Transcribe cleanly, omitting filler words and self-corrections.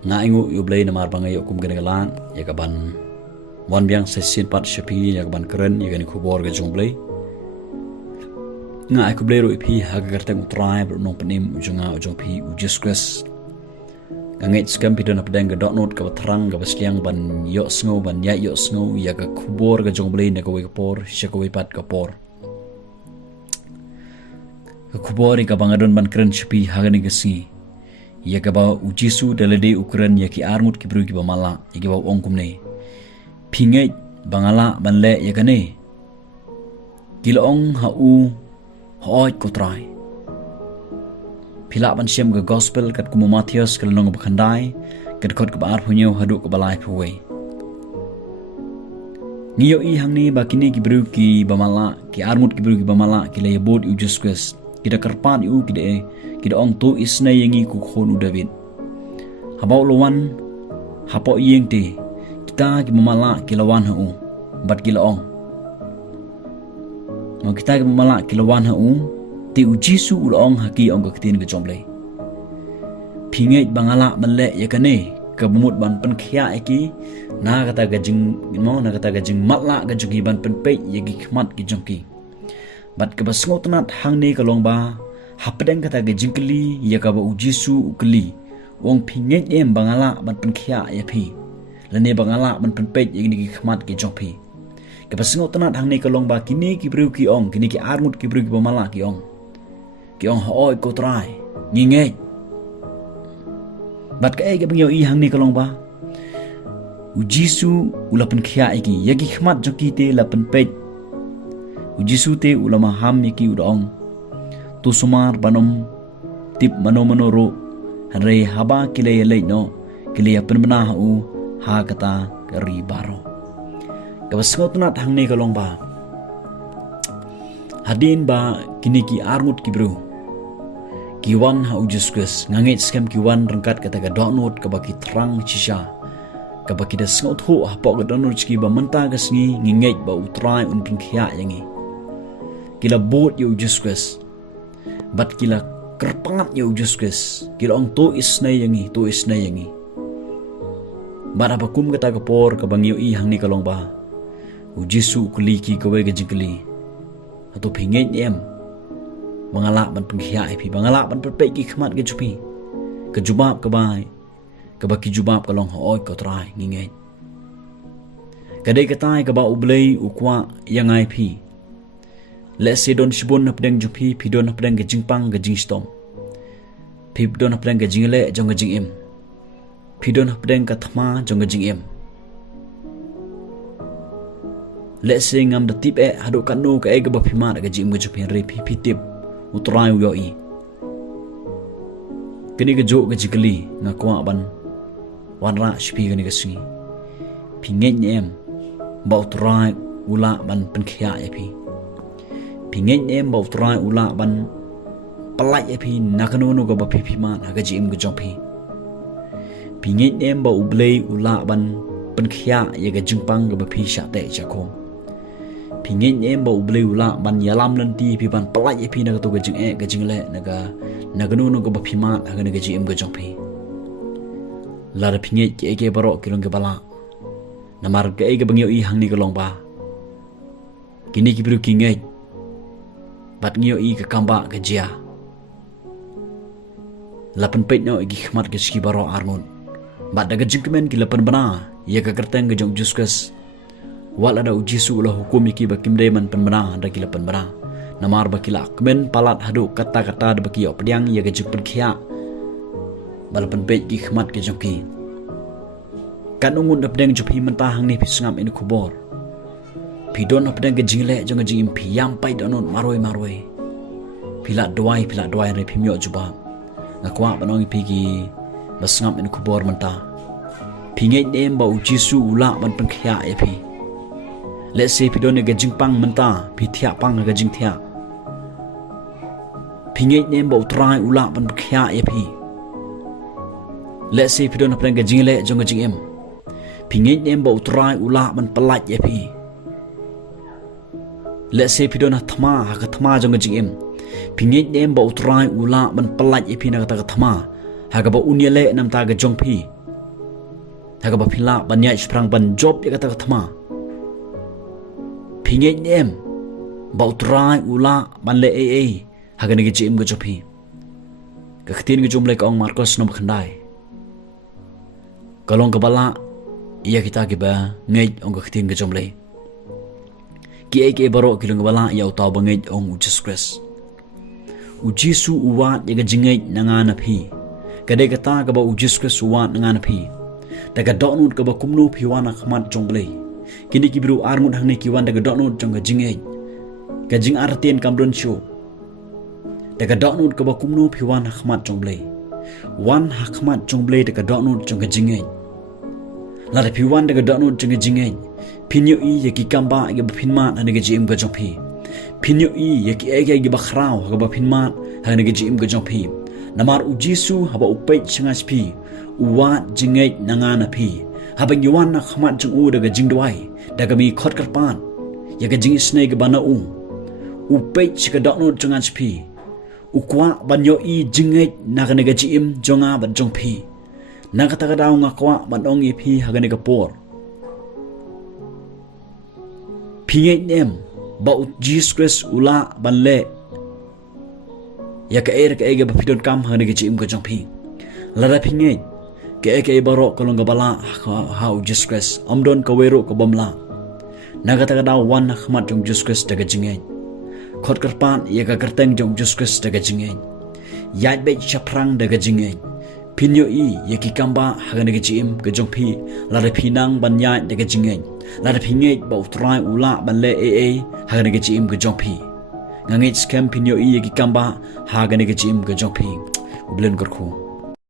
nga ingu yublay na marbangay kum ganagalan yakaban wan biang sesin pat shapi yakaban keren yakani kubor ga jomblay nga aku blero ipi hagagartang utray nong penim ujunga ujung pi ujiskus ngeit skam pi dona pedang ga dotnot ka batrang ga basliang ban yo sngo ban ya yo sngo yaga kubor ga jomblay na ka wekapor shakawai pat kapor ka kubor ka bangadon ban keren shapi hagani gasi yaga ba ujisu dalade ukran yaki armut kibru ki bamala yaki ba ongkumne pingei bangala banle yakane kilong hau hoi kotrai pila ban siam ga gospel kat kumu Matius kalong bakhandai kat kot ka ar punyo hadu ka balai phuwe ngiyo i hangni bakini kibru ki bamala ki armut kibru ki bamala ki le bod ujuskus kita karpan u kida ong tu isna yangi ku khonu David habau lawan hapo yeng te kita ki mamala ki lawan hu bat ki laong no kita ki mamala ki lawan hu ti ujisu ulong haki ong ka tin ka jomble pingai bangala manle yakane ka bumut ban pen khia eki na kata gajing no na kata gajing matla gajugi ban pen pe yagi khmat ki jongki bat ka basngot nat hangne ka longba hapdeng kata ga jingkli yakaba ujisu ukli wong pinget em bangala ban pen khia yapi lane bangala ban pen pej yagni ki khmat ki jongpi ka basngot nat hangne ka longba kini ki bru ki ong kini ki armut ki bru ki bamala ki ong hoi ko trai nginge bat ka ga bangyo i hangne ka longba ujisu ulapen khia iki yagi khmat jongki te lapen pej ujisu te ulama ham yaki udong tu sumar banom tip mano hanre haba kile yelai no kile apen bana hu ha kata kari baro kabasngot nat hangne kalong ba hadin ba kini ki armut kibru kiwan ha ujuskus ngangit skam kiwan rengkat kata ga donot ka baki terang cisha ka baki da sngot hu ha pok ga donot ski ba menta ga sngi ngingeit ba utrai un pingkhia yangi kila bot yu ujuskus bat kila kerpangat yu ujuskus kila ong to isnai yangi bat apa kum kata kapor ka bangyo i hangni kalong ba ujisu kuli ki kawe ga jingkli atau pingeit em mangala ban pengkhia ipi mangala ban perpek ki khmat ga jupi ka jubab ka bai ka baki jubab kalong hoi ko trai ngingei kadai katai ka ba ublei ukwa yangai pi let's say don shibon na pedang jupi pidon na pedang gajing pang gajing stom pidon na pedang gajing le jong gajing em pidon na pedang ka thma jong gajing em let's say ngam da tip hadu kanu ka ega ba phima da gajing jupi re pi tip utrai yo i kini ga jo gajikli nga kwa ban wanra shpi gani gasni pinget em ba utrai ula ban penkhia yapi pinget em ba utrai ula ban palai yapi nakanu ga ba phima na gajim ga jompi pinget em ba ublei ula ban penkhia ya ga jingpang ga ba phi sha te chakom pinget em ba ublei ula ban yalam lanti pi ban palai yapi na ga to ga jing ga jingle naga naganu ga ba phima na ga gajim ga jompi lar pinget ke baro kilong ga bala namar ga ga bangyo i hangni ga long ba kini ki bru kingai bat ngio i ka kamba ka jia lapan pet no igi khmat ke ski baro armun bat daga jingmen ki lapan bana ya ka kerteng ga jong juskas wala da ujisu la hukum ki bakim deman pen bana da ki lapan bana namar bakila kmen palat hadu kata-kata da baki op diang ya ga jingpen khia balapan pet ki khmat ke jongki kan ungun da pedeng jupi mentah hang ni pisngam in kubor pidon na pedang gajingle jong gajing impi yam pai donon maroi pila doai re pimyo juba ngakwa banong pigi basngam in kubor menta pingai nem ba ujisu ula ban pengkhia yapi let's say pidon ne gajing pang menta pi thia pang gajing thia pingai nem ba utrai ula ban pengkhia yapi let's say pidon na pedang gajingle jong gajing em pingai nem ba utrai ula ban palat yapi let's say pidon na thma ha ka thma jong gajing em pingai nem ba utrai ula ban palat yapi na ka thma ha ga ba unyele nam ta ga jong phi haga ba phila banyai sprang ban job ya kata thama phingei nem bautrai ula ban le haga ni jim go jopi ka khtin ge jumle ka ong Marcos nom khandai kalong ka bala iya kita ke ba ngeit ong ka khtin ge jumle ki baro kilong bala ya utaw bangeit ong Jesus Christ ujisu uwat ya ga jingeit nanga na phi kade kata ka ba Jesus Christ uwat nanga na phi daga donut ka ba kumnu phiwana khmat jumle kini kibru armut hangni kiwan daga donut jong ga jingeit ka jing artien kamdon show daga donut ka ba kumnu phiwana khmat jumle wan hakmat jumle daga donut jong ga jingeit la da phiwan daga donut jong ga jingeit pinyo ya ki kamba ya ba phinma na ga jim ga jong phi pinyo ya ki ege ba khrau ga ba phinma ha na ga jim ga jong phi namar ujisu haba upait changas phi uwa jingei nanga na phi haba yuwan na khmat jung u daga jingdwai daga mi khot karpan ya ga jing snei ga bana upait chika dokno changas phi ukwa banyo jingei na ga ga jim jonga ba jong phi na ga ta ga daw nga kwa banong phi ha ga ga por phi nem ba Jesus Christ ula banle ya ka ga ba pidon kam ha ga jim ga jong phi lara phi ke baro kolong ga bala ha Jesus Christ amdon ka wero ka bamla naga ta daw wan khmat jong Jesus Christ daga jingei khot karpan ya ka karteng jong Jesus Christ daga jingei yat be chaprang daga jingei pinyo ya ki kamba ha ga ga jim ga jong phi lara phinang banya daga jingei lara phingei ba utrai ula banle ha ga ga jim ga jong phi ngangit scam pinyo ya ki kamba ha ga ga jim ga jong phi ublen gorkho